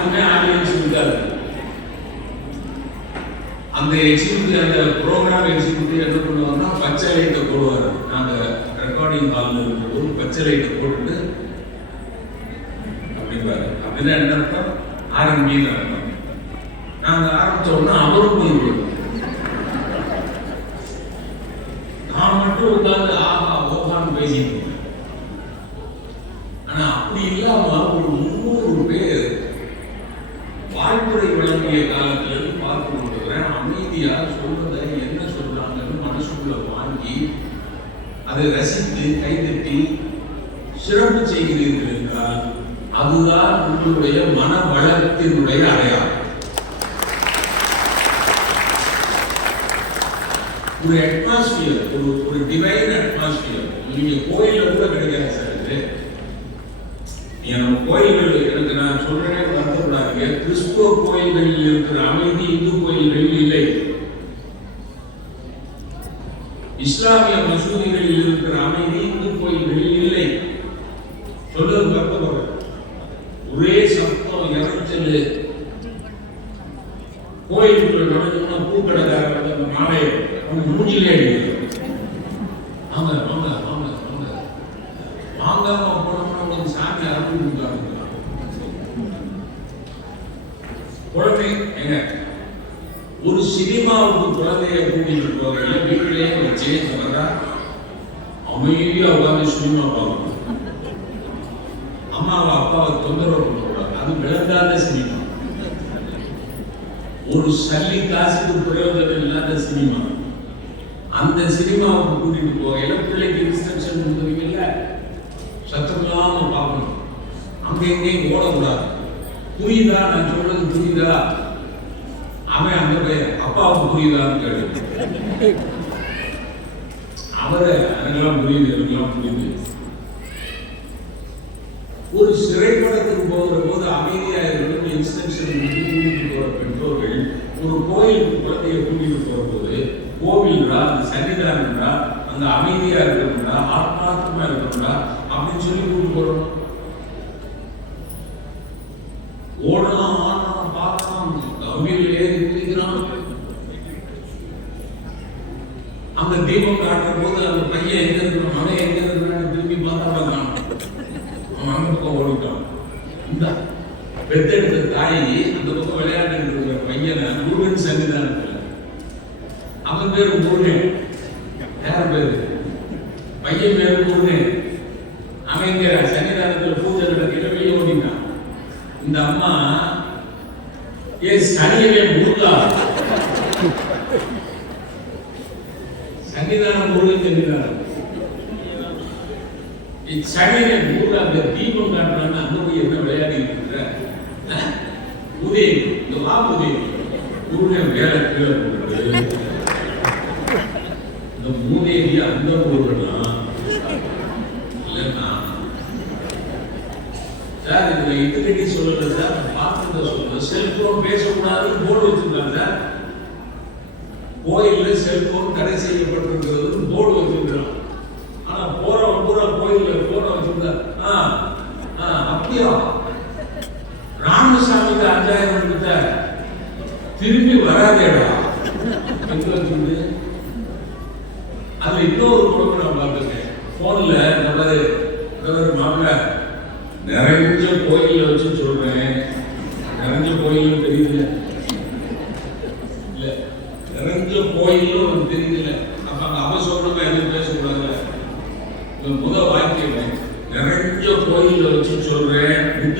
யாருக்குமே ஆடியன்ஸ் இருக்காது அந்த எக்ஸிக்யூட்டிவ் அந்த ப்ரோக்ராம் எக்ஸிக்யூட்டிவ் என்ன பண்ணுவாங்கன்னா பச்சை லைட்டை போடுவார். நாங்கள் ரெக்கார்டிங் ஹாலில் இருக்கும்போது பச்சை லைட்டை போட்டுட்டு அப்படிம்பாரு. அப்படின்னா என்ன அர்த்தம்? ஆரம்பின்னு அர்த்தம். நாங்கள் ஆரம்பிச்ச உடனே அவரும் போயிடுவோம் நான் மட்டும் உட்காந்து ஆஹா ஓஹான்னு பேசிட்டு இருப்பேன். ஆனா அப்படி இல்லாம ஒரு முந்நூறு பேர் விளங்கிய காலத்திலிருந்து காலத்துல பார்த்து கொண்டிருக்கிறேன். அமைதியா சொல்றதை என்ன சொல்றாங்கன்னு மனசுக்குள்ள வாங்கி அதை ரசித்து கைதட்டி சிறப்பு செய்கிறீர்கள் என்றால் அதுதான் உங்களுடைய மன வளத்தினுடைய அடையாளம். ஒரு அட்மாஸ்பியர் ஒரு ஒரு டிவைன் அட்மாஸ்பியர் நீங்க கோயில்ல கூட கிடைக்காது சார் இது. நீங்க நம்ம கோயில்கள் எனக்கு நான் சொல்றேன் கிறிஸ்துவ கோயில்களில் இருக்கிற அமைதி இந்து கோயில்களில் இல்லை. இஸ்லாமிய மசூதிகளில் இருக்கிற அமைதி இந்து கோயில்களில் இல்லை. சொல்றது வருத்தப்படுறேன் ஒரே சத்தம் இறைச்சல் கோயிலுக்குள்ள நடந்த பூக்கடை குழந்தை ஒரு சினிமாவுக்கு குழந்தைய கூட்டிட்டு போகையில வீட்டிலேயே வச்சு அவரா அமைதியா உட்காந்து சினிமா பார்க்கணும். அம்மாவை அப்பாவை தொந்தரவு பண்ணக்கூடாது. அது விளந்தாத சினிமா. ஒரு சல்லி காசுக்கு பிரயோஜனம் இல்லாத சினிமா. அந்த சினிமாவுக்கு கூட்டிட்டு போகையில பிள்ளைக்கு இன்ஸ்ட்ரக்ஷன் கொடுக்குறீங்கல்ல? சத்தம் இல்லாம பார்க்கணும். அங்கே எங்கேயும் ஓடக்கூடாது. புரியுதா? நான் சொல்றது புரியுதா? அவன் அங்க போய் அப்பாவுக்கு புரியுதான்னு கேட்டு அவரை எனக்கெல்லாம் புரியுது எனக்கெல்லாம் புரியுது. ஒரு சிறைப்படத்துக்கு போகிற போது அமைதியா இருக்கணும் இன்ஸ்ட்ரக்ஷன் கூட்டிட்டு போகிற பெற்றோர்கள் ஒரு கோயிலுக்கு குழந்தைய கூட்டிட்டு போகிற போது கோவில்டா அந்த சன்னிதானம்டா அந்த அமைதியா இருக்கணும்டா ஆத்மார்த்தமா இருக்கணும்டா அப்படின்னு சொல்லி கூட்டு போறோம். ஓடலாம் அந்த தீபம் காட்டுற போது அந்த பையன் எங்க இருக்கிற மகன் எங்க இருக்கிறான்னு திரும்பி பார்த்தா அவன் அந்த பக்கம் ஓடிட்டான் இந்த பெத்தெடுத்த தாயி அந்த பக்கம் விளையாட்டு இருக்கிற பையனை முருகன் சன்னிதானத்தில் அவன் பேர் முருகன். யார பேரு? பையன் பேர் முருகன். அவன் இங்க சன்னிதானத்தில் பூஜை நடக்கிற வெளியே ஓடினான் இந்த அம்மா ஏ சனியவே முருகா சன்னிதானம் முருகன் சன்னிதானம். சனியை முருகா அந்த தீபம் காட்டுறான்னு அங்க போய் என்ன விளையாடி இருக்கிற உதயம் இந்த வா உதயம் முருகன் வேலை கீழே இந்த மூதேவி அந்த ஊர்னா? இல்லைன்னா சார் இதுல இது கட்டி சொல்லல சார். பார்த்தத சொல்லுங்க செல்போன் பேசக்கூடாது போர்டு வச்சிருக்காங்க சார். கோயில்ல செல்போன் தடை செய்யப்பட்டிருக்கிறது போர்டு வச்சிருக்கிறான். ஆனா போறவன் பூரா கோயில்ல போன வச்சிருந்தா ஆ ஆ அப்படியா? ராமசாமிக்கு அஞ்சாயிரம் கொடுத்த திரும்பி வராதேடா. எங்க வச்சிருந்து? அதுல இன்னொரு குழப்பம் நான் பார்த்துருக்கேன். போன்ல இந்த மாதிரி இந்த மாதிரி மாப்பிள்ள நிறைஞ்ச கோயில்ல வச்சு சொல்றேன். நிறைஞ்ச கோயில் தெரியுதுல்ல இல்ல நிறைஞ்ச கோயிலும் உனக்கு தெரியுதுல்ல அப்ப அவன் அவசரமா எதுவும் பேசக்கூடாது முதல் முத வாக்கியம் நிறைஞ்ச கோயில்ல வச்சு சொல்றேன்.